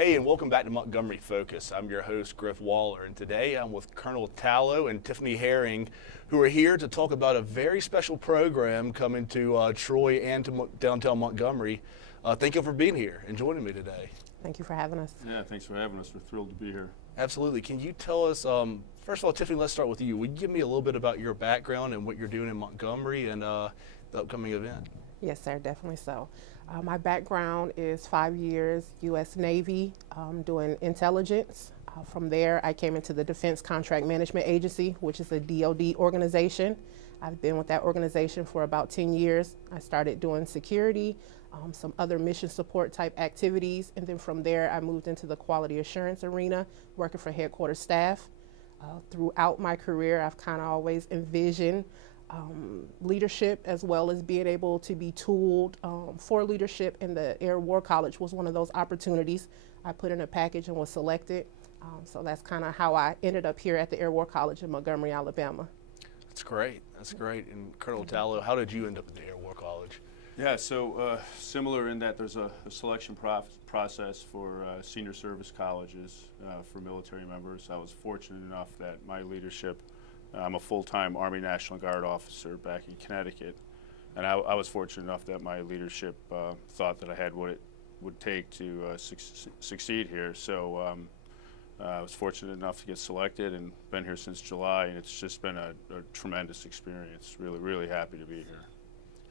Hey, and welcome back to Montgomery Focus. I'm your host, Griff Waller, and today I'm with Colonel Tallow and Tiffany Herring, who are here to talk about a very special program coming to Troy and to downtown Montgomery. Thank you for being here and joining me today. Thank you for having us. Yeah, thanks for having us. We're thrilled to be here. Absolutely. Can you tell us, first of all, Tiffany, let's start with you. Would you give me a little bit about your background and what you're doing in Montgomery and the upcoming event? Yes, sir, definitely so. My background is 5 years U.S. Navy, doing intelligence. From there, I came into the Defense Contract Management Agency, which is a DoD organization. I've been with that organization for about 10 years. I started doing security, some other mission support type activities, and then from there, I moved into the quality assurance arena, working for headquarters staff. Throughout my career, I've kind of always envisioned leadership as well as being able to be tooled for leadership, and the Air War College was one of those opportunities. I put in a package and was selected. So that's kind of how I ended up here at the Air War College in Montgomery, Alabama. That's great. That's great. And Colonel Tallow, how did you end up at the Air War College? Yeah, so similar in that there's a selection process for senior service colleges for military members. I was fortunate enough that my leadership, I'm a full-time Army National Guard officer back in Connecticut, and I was fortunate enough that my leadership thought that I had what it would take to succeed here. So I was fortunate enough to get selected and been here since July, and it's just been a tremendous experience. Really, really happy to be here.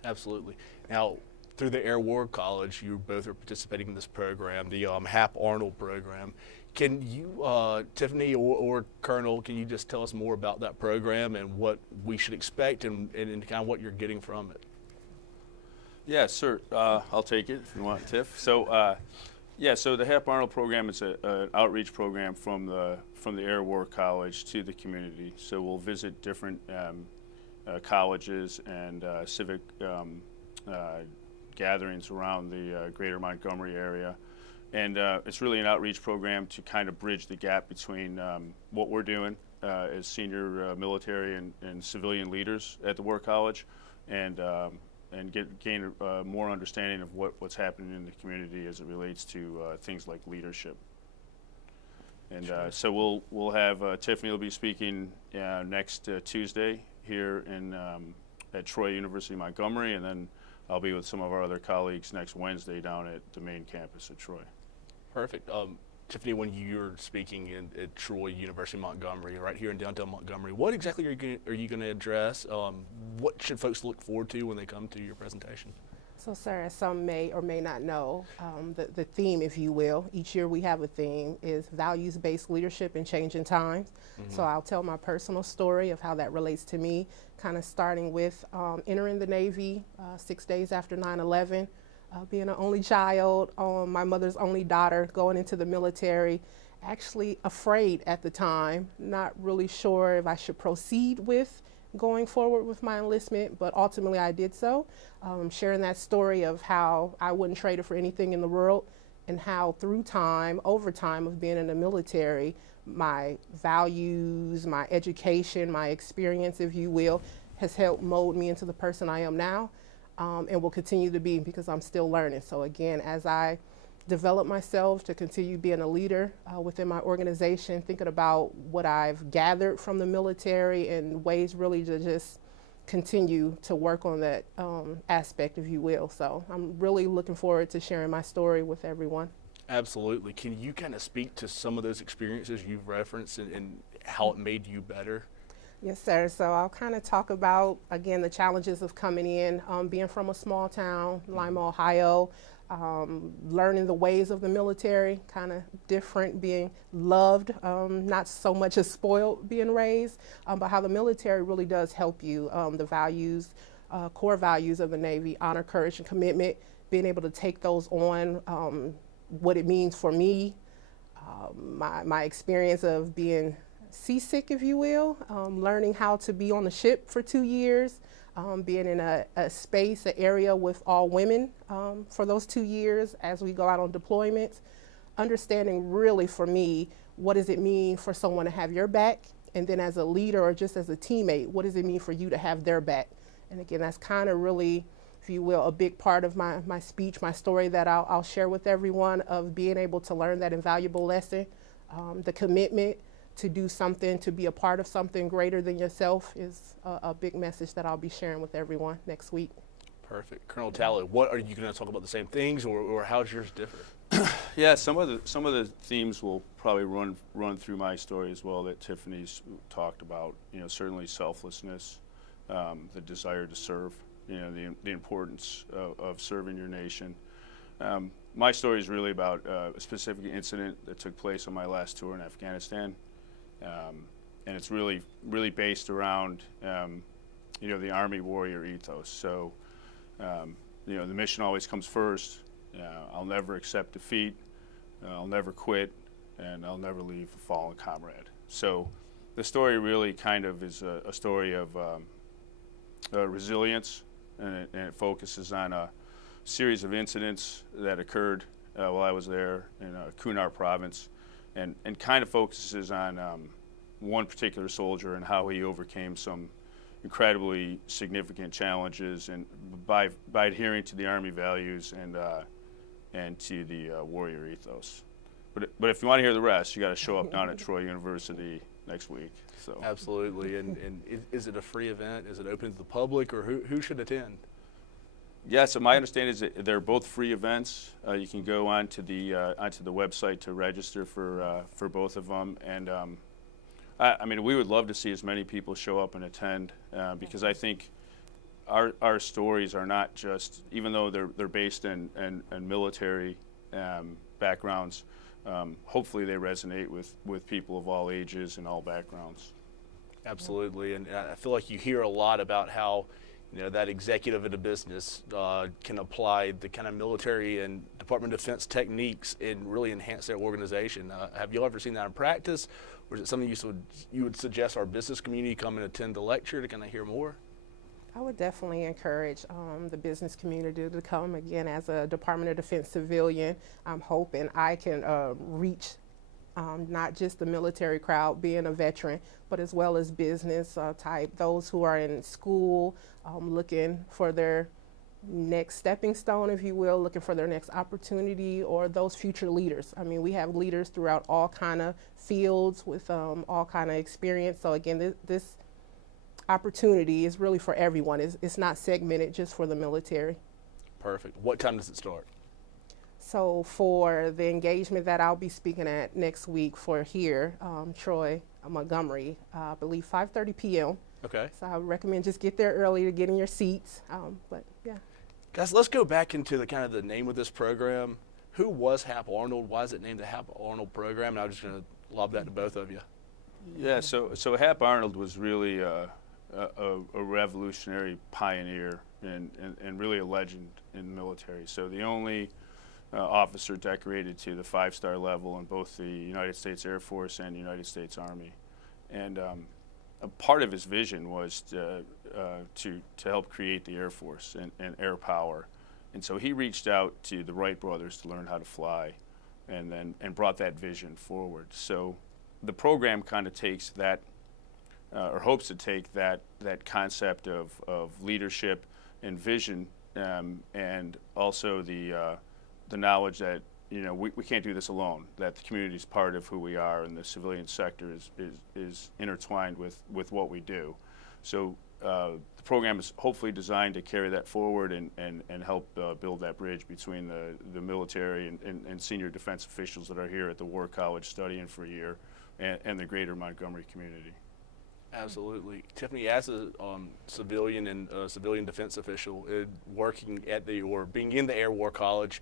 Absolutely. Now, through the Air War College, you both are participating in this program, the HAP Arnold program. Can you, Tiffany or Colonel, can you just tell us more about that program and what we should expect and kind of what you're getting from it? Yeah, sir. I'll take it if you want, Tiff. So, yeah, so the HAP Arnold program is an outreach program from the Air War College to the community. So we'll visit different colleges and civic gatherings around the greater Montgomery area. And it's really an outreach program to kind of bridge the gap between what we're doing as senior military and civilian leaders at the War College, and gain more understanding of what's happening in the community as it relates to things like leadership. And Sure. So we'll have Tiffany will be speaking next Tuesday here at Troy University Montgomery, and then I'll be with some of our other colleagues next Wednesday down at the main campus at Troy. Perfect. Tiffany, when you're speaking at Troy University Montgomery, right here in downtown Montgomery, what exactly are you going to address? What should folks look forward to when they come to your presentation? So, sir, as some may or may not know, the theme, if you will, each year we have a theme, is values-based leadership in changing times. Mm-hmm. So I'll tell my personal story of how that relates to me, kind of starting with entering the Navy 6 days after 9/11, being an only child, my mother's only daughter, going into the military, actually afraid at the time, not really sure if I should proceed with going forward with my enlistment, but ultimately I did so. Sharing that story of how I wouldn't trade it for anything in the world, and how through time, over time of being in the military, my values, my education, my experience, if you will, has helped mold me into the person I am now, and will continue to be, because I'm still learning. So again, as I develop myself to continue being a leader within my organization, thinking about what I've gathered from the military and ways really to just continue to work on that aspect, if you will. So I'm really looking forward to sharing my story with everyone. Absolutely. Can you kind of speak to some of those experiences you've referenced and how it made you better? Yes, sir. So I'll kind of talk about, again, the challenges of coming in, being from a small town, Lima, Ohio, learning the ways of the military, kind of different, being loved, not so much as spoiled being raised, but how the military really does help you. The values, core values of the Navy, honor, courage, and commitment, being able to take those on, what it means for me, my experience of being seasick, if you will, learning how to be on the ship for 2 years, being in a space, an area with all women for those 2 years as we go out on deployments, understanding really for me, what does it mean for someone to have your back? And then as a leader or just as a teammate, what does it mean for you to have their back? And again, that's kind of really, if if you will, a big part of my speech, my story that I'll share with everyone, of being able to learn that invaluable lesson. The commitment to do something, to be a part of something greater than yourself, is a big message that I'll be sharing with everyone next week. Perfect. Colonel Talley, what are you going to talk about the same things, or how's yours differ? Yeah, some of the themes will probably run through my story as well that Tiffany's talked about. You know, certainly selflessness, the desire to serve. You know, the importance of serving your nation. My story is really about a specific incident that took place on my last tour in Afghanistan, and it's really based around you know, the Army warrior ethos. So you know, the mission always comes first. I'll never accept defeat, I'll never quit, and I'll never leave a fallen comrade. So the story really kind of is a story of resilience, and it focuses on a series of incidents that occurred while I was there in Kunar province, and kind of focuses on one particular soldier and how he overcame some incredibly significant challenges, and by adhering to the Army values and to the warrior ethos. But if you want to hear the rest, you got to show up down at Troy University next week. So Absolutely. And is it a free event? Is it open to the public, or who should attend? yeah, so my understanding is that they're both free events. You can go onto the website to register for both of them, and I mean, we would love to see as many people show up and attend, because I think our stories are not just, even though they're based in military backgrounds, hopefully they resonate with people of all ages and all backgrounds. Absolutely, and I feel like you hear a lot about how, you know, that executive in a business can apply the kind of military and Department of Defense techniques and really enhance their organization. Have you ever seen that in practice, or is it something you would suggest our business community come and attend the lecture to kind of hear more? I would definitely encourage the business community to come. Again, as a Department of Defense civilian, I'm hoping I can reach not just the military crowd, being a veteran, but as well as business type, those who are in school, looking for their next stepping stone, if you will, looking for their next opportunity, or those future leaders. I mean, we have leaders throughout all kind of fields with all kind of experience. So again, this opportunity is really for everyone. It's not segmented just for the military. Perfect. What time does it start? So for the engagement that I'll be speaking at next week for here, Troy, Montgomery, I believe 5:30 p.m. Okay. So I would recommend just get there early to get in your seats. But yeah. Guys, let's go back into the kind of the name of this program. Who was Hap Arnold? Why is it named the Hap Arnold program? And I'm just going to lob that to both of you. Yeah, so Hap Arnold was really a revolutionary pioneer and really a legend in the military. So the only officer decorated to the 5-star level in both the United States Air Force and the United States Army. And a part of his vision was to help create the Air Force and air power. And so he reached out to the Wright brothers to learn how to fly, and brought that vision forward. So the program kind of takes that, or hopes to take that concept of leadership and vision, and also the knowledge that, you know, we can't do this alone, that the community is part of who we are, and the civilian sector is intertwined with what we do. So the program is hopefully designed to carry that forward and help build that bridge between the military and senior defense officials that are here at the War College studying for a year, and the greater Montgomery community. Absolutely. Tiffany, as a civilian and civilian defense official working at being in the Air War College,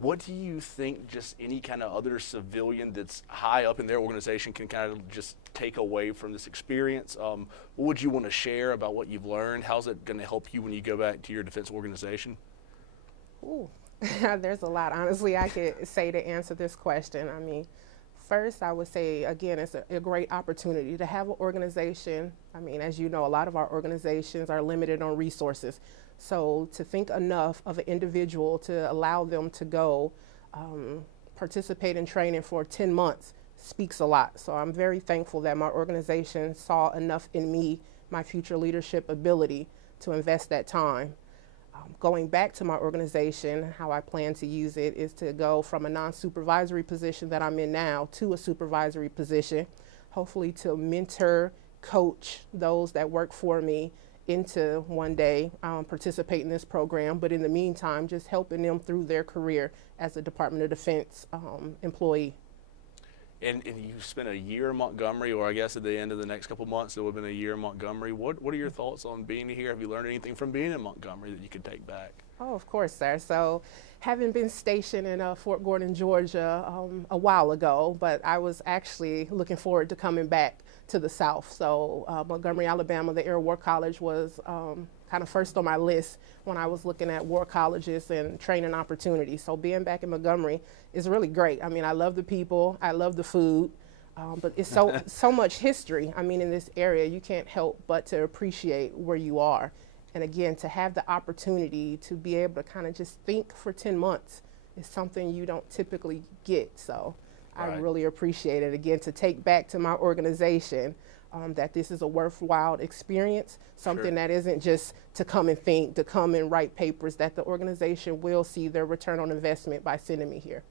what do you think just any kind of other civilian that's high up in their organization can kind of just take away from this experience? What would you want to share about what you've learned? How's it going to help you when you go back to your defense organization? Ooh, there's a lot, honestly, I could say to answer this question. I mean, first, I would say, again, it's a great opportunity to have an organization. I mean, as you know, a lot of our organizations are limited on resources. So to think enough of an individual to allow them to go participate in training for 10 months speaks a lot. So I'm very thankful that my organization saw enough in me, my future leadership ability, to invest that time. going back to my organization, how I plan to use it is to go from a non-supervisory position that I'm in now to a supervisory position, hopefully to mentor, coach those that work for me into one day participate in this program, but in the meantime, just helping them through their career as a Department of Defense employee. And you spent a year in Montgomery, or I guess at the end of the next couple months, it would have been a year in Montgomery. What are your thoughts on being here? Have you learned anything from being in Montgomery that you could take back? Oh, of course, sir. So, having been stationed in Fort Gordon, Georgia, a while ago, but I was actually looking forward to coming back to the South. So, Montgomery, Alabama, the Air War College was kind of first on my list when I was looking at war colleges and training opportunities. So, being back in Montgomery is really great. I mean, I love the people, I love the food, but it's so much history. I mean, in this area, you can't help but to appreciate where you are. And again, to have the opportunity to be able to kind of just think for 10 months is something you don't typically get. So Right. I really appreciate it. Again, to take back to my organization that this is a worthwhile experience, something Sure. that isn't just to come and think, to come and write papers, that the organization will see their return on investment by sending me here.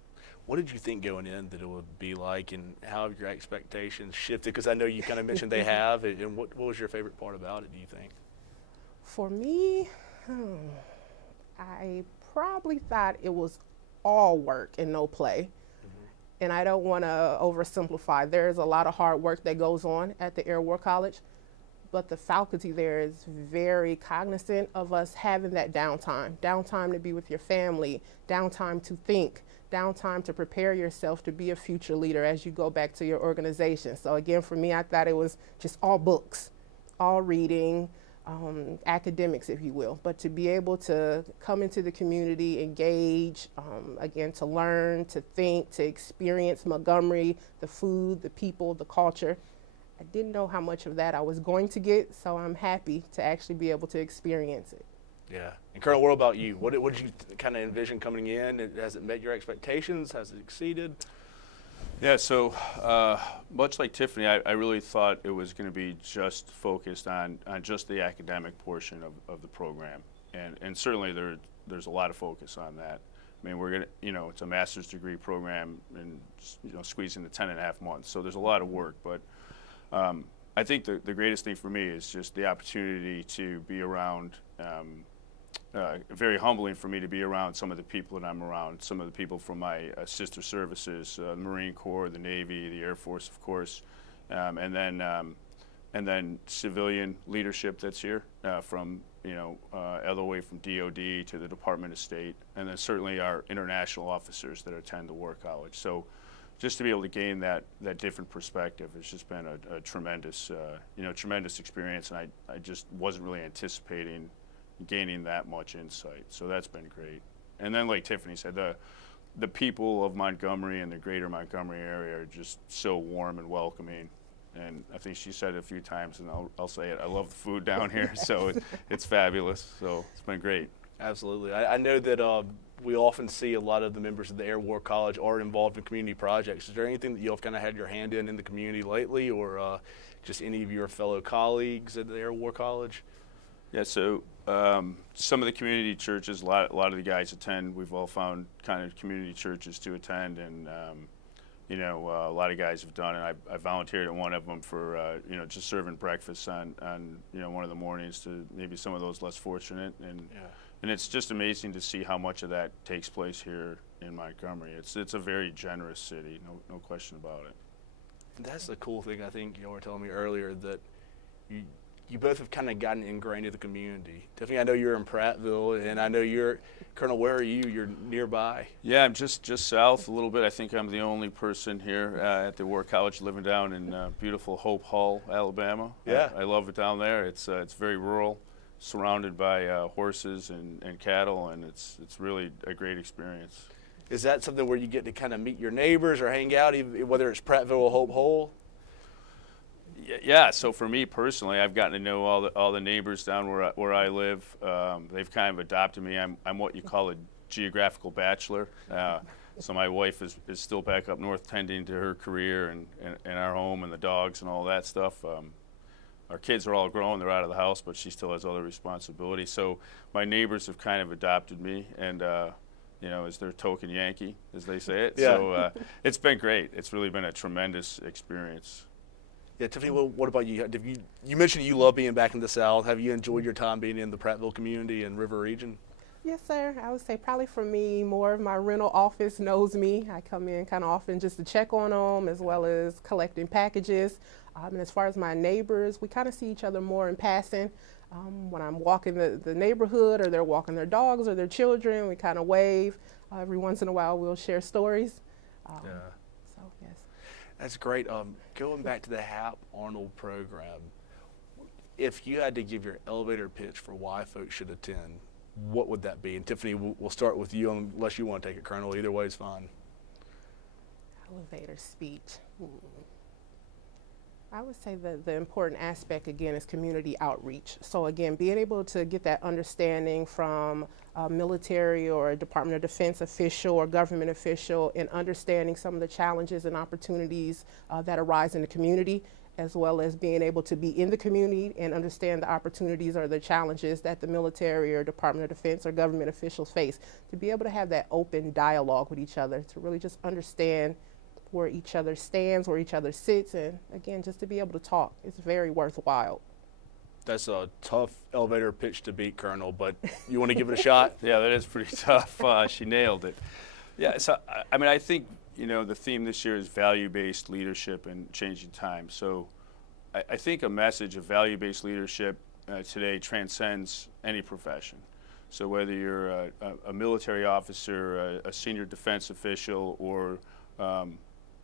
What did you think going in that it would be like, and how have your expectations shifted? Because I know you kind of mentioned they have, and what was your favorite part about it, do you think? For me, I probably thought it was all work and no play. And I don't want to oversimplify. There's a lot of hard work that goes on at the Air War College, but the faculty there is very cognizant of us having that downtime to be with your family, downtime to think, downtime to prepare yourself to be a future leader as you go back to your organization. So again, for me, I thought it was just all books, all reading, academics, if you will, but to be able to come into the community, engage, again, to learn, to think, to experience Montgomery, the food, the people, the culture. I didn't know how much of that I was going to get, so I'm happy to actually be able to experience it. Yeah. And Colonel, what about you? What did you kind of envision coming in? Has it met your expectations? Has it exceeded? Yeah, so much like Tiffany, I really thought it was going to be just focused on just the academic portion of the program. And certainly there's a lot of focus on that. I mean, we're going to, it's a master's degree program and, squeezed into 10 and a half months. So there's a lot of work. But I think the greatest thing for me is just the opportunity to be around, very humbling for me to be around some of the people that I'm around, some of the people from my sister services, the Marine Corps, the Navy, the Air Force, of course, and then civilian leadership that's here from, all the way from DOD to the Department of State, and then certainly our international officers that attend the War College. So just to be able to gain that different perspective has just been a tremendous, tremendous experience, and I just wasn't really anticipating gaining that much insight. So that's been great. And then, like Tiffany said, the people of Montgomery and the greater Montgomery area are just so warm and welcoming. And I think she said it a few times, and I'll say it. I love the food down here, so it's fabulous. So it's been great. Absolutely. I know that we often see a lot of the members of the Air War College are involved in community projects. Is there anything that you've kind of had your hand in the community lately, or just any of your fellow colleagues at the Air War College? Yeah, so some of the community churches, a lot of the guys attend. We've all found kind of community churches to attend, and a lot of guys have done it. I volunteered at one of them for just serving breakfast on one of the mornings to maybe some of those less fortunate, and it's just amazing to see how much of that takes place here in Montgomery. It's a very generous city, no question about it. That's the cool thing. I think you were telling me earlier that you both have kind of gotten ingrained in the community. Tiffany, I know you're in Prattville, and I know you're, Colonel, where are you? You're nearby. Yeah, I'm just south a little bit. I think I'm the only person here at the War College living down in beautiful Hope Hall, Alabama. Yeah. I love it down there. It's very rural, surrounded by horses and cattle, and it's really a great experience. Is that something where you get to kind of meet your neighbors or hang out, whether it's Prattville or Hope Hall? Yeah, so for me personally, I've gotten to know all the neighbors down where I live. They've kind of adopted me. I'm what you call a geographical bachelor. So my wife is still back up north tending to her career and our home and the dogs and all that stuff. our kids are all grown, they're out of the house, but she still has other responsibilities. So my neighbors have kind of adopted me, and you know, as their token Yankee, as they say it. Yeah. So it's been great. It's really been a tremendous experience. Yeah, Tiffany, what about you? You mentioned you love being back in the South. Have you enjoyed your time being in the Prattville community and River region? Yes, sir. I would say probably for me, more of my rental office knows me. I come in kind of often just to check on them as well as collecting packages. And as far as my neighbors, we kind of see each other more in passing. When I'm walking the neighborhood or they're walking their dogs or their children, we kind of wave. Every once in a while, we'll share stories. Yeah. So, yes. That's great. Going back to the HAP Arnold program, if you had to give your elevator pitch for why folks should attend, what would that be? And Tiffany, we'll start with you unless you want to take it, Colonel. Either way is fine. Elevator speech. I would say the important aspect, again, is community outreach. So again, being able to get that understanding from a military or a Department of Defense official or government official in understanding some of the challenges and opportunities that arise in the community, as well as being able to be in the community and understand the opportunities or the challenges that the military or Department of Defense or government officials face. To be able to have that open dialogue with each other, to really just understand where each other stands, where each other sits, and again, just to be able to talk. It's very worthwhile. That's a tough elevator pitch to beat, Colonel, but you want to give it a shot? Yeah, that is pretty tough. She nailed it. Yeah, so I mean, I think, you know, the theme this year is value-based leadership and changing times. So I think a message of value-based leadership today transcends any profession. So whether you're a military officer, a senior defense official, or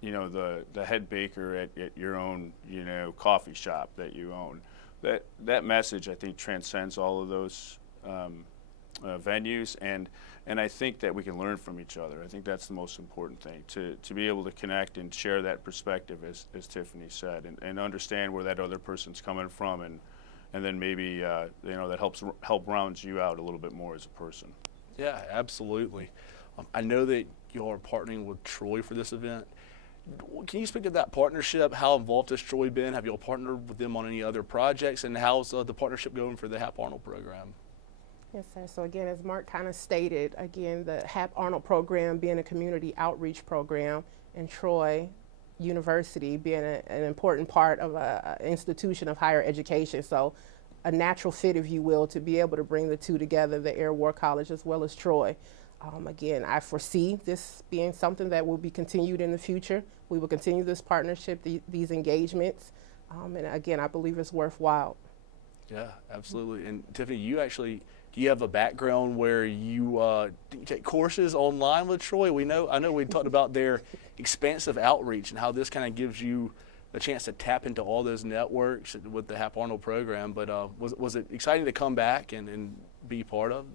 you know, the head baker at your own, you know, coffee shop that you own, that message, I think, transcends all of those venues, and I think that we can learn from each other. I think that's the most important thing, to be able to connect and share that perspective, as Tiffany said, and understand where that other person's coming from, and then maybe you know, that help round you out a little bit more as a person. Yeah, absolutely. I know that you all are partnering with Troy for this event. Can you speak to that partnership? How involved has Troy been? Have you all partnered with them on any other projects? And how's the partnership going for the HAP Arnold program? Yes, sir. So again, as Mark kind of stated, again, the HAP Arnold program being a community outreach program, and Troy University being an important part of an institution of higher education. So a natural fit, if you will, to be able to bring the two together, the Air War College as well as Troy. Again, I foresee this being something that will be continued in the future. We will continue this partnership, these engagements, and again, I believe it's worthwhile. Yeah, absolutely. And Tiffany, do you have a background where you take courses online with Troy? I know we talked about their expansive outreach and how this kind of gives you a chance to tap into all those networks with the HAP Arnold program, but was it exciting to come back and be part of?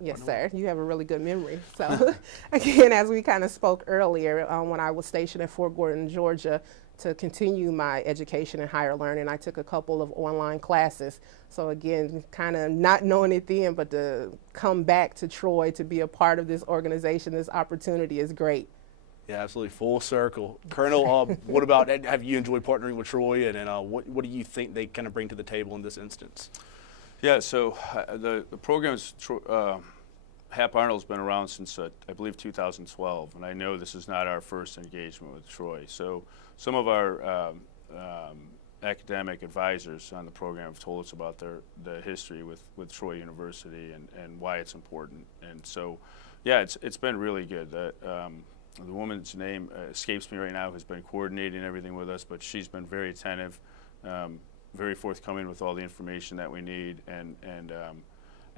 Yes, sir. You have a really good memory. So again, as we kind of spoke earlier, when I was stationed at Fort Gordon, Georgia, to continue my education and higher learning, I took a couple of online classes. So again, kind of not knowing it then, but to come back to Troy to be a part of this organization, this opportunity is great. Yeah, absolutely, full circle. Colonel, what about, have you enjoyed partnering with Troy, and what do you think they kind of bring to the table in this instance? Yeah, so the program's HAP Arnold's been around since I believe 2012, and I know this is not our first engagement with Troy. So some of our academic advisors on the program have told us about the history with Troy University and why it's important. And so, yeah, it's been really good. The woman's name escapes me right now, who's been coordinating everything with us, but she's been very attentive, very forthcoming with all the information that we need, and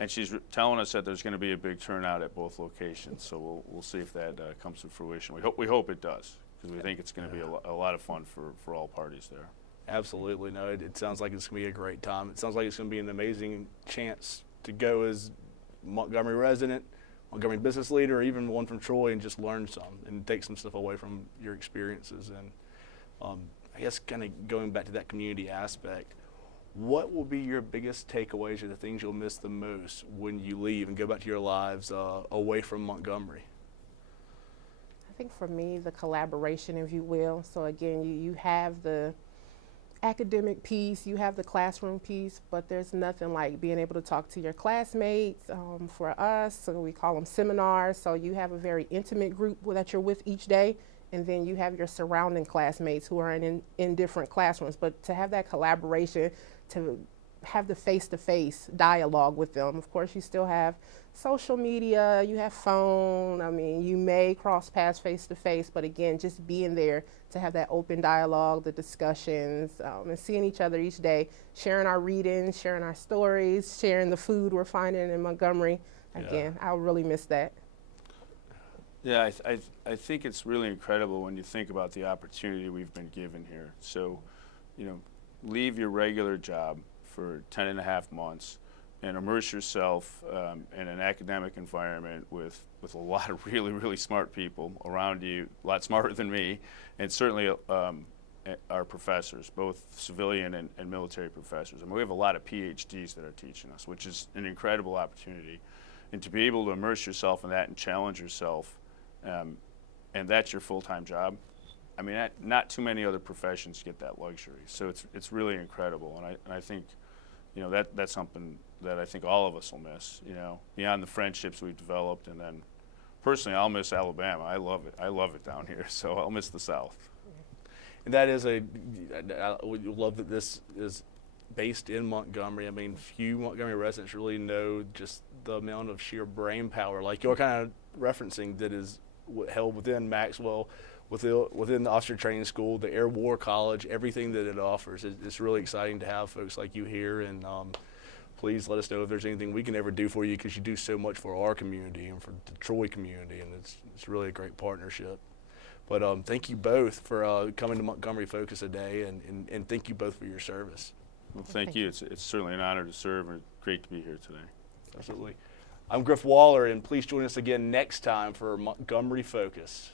she's telling us that there's going to be a big turnout at both locations. So we'll see if that comes to fruition. We hope it does, because we think it's going to be a lot of fun for all parties there. Absolutely. No, it sounds like it's going to be a great time. It sounds like it's going to be an amazing chance to go as Montgomery resident, Montgomery business leader, or even one from Troy, and just learn some and take some stuff away from your experiences. And I guess kind of going back to that community aspect, what will be your biggest takeaways or the things you'll miss the most when you leave and go back to your lives away from Montgomery? I think for me, the collaboration, if you will. So again, you have the academic piece, you have the classroom piece, but there's nothing like being able to talk to your classmates. For us, so we call them seminars, so you have a very intimate group that you're with each day, and then you have your surrounding classmates who are in different classrooms. But to have that collaboration, to have the face-to-face dialogue with them. Of course, you still have social media, you have phone. I mean, you may cross paths face-to-face, but again, just being there to have that open dialogue, the discussions, and seeing each other each day, sharing our readings, sharing our stories, sharing the food we're finding in Montgomery. Again, I'll really miss that. Yeah, I think it's really incredible when you think about the opportunity we've been given here. So, you know, leave your regular job for 10.5 months and immerse yourself in an academic environment with a lot of really, really smart people around you, a lot smarter than me, and certainly our professors, both civilian and military professors. I mean, we have a lot of PhDs that are teaching us, which is an incredible opportunity. And to be able to immerse yourself in that and challenge yourself, and that's your full-time job, I mean, not too many other professions get that luxury. So it's really incredible, and I think, you know, that's something that I think all of us will miss, you know, beyond the friendships we've developed. And then personally, I'll miss Alabama. I love it down here, so I'll miss the South. And that is I love that this is based in Montgomery. I mean, few Montgomery residents really know just the amount of sheer brain power, like you're kind of referencing, that is held within Maxwell, within the Officer Training School, the Air War College, everything that it offers. It's really exciting to have folks like you here, and please let us know if there's anything we can ever do for you, because you do so much for our community and for the Troy community, and it's really a great partnership. But thank you both for coming to Montgomery Focus today, and thank you both for your service. Well, thank you. It's certainly an honor to serve, and great to be here today. Absolutely. I'm Griff Waller, and please join us again next time for Montgomery Focus.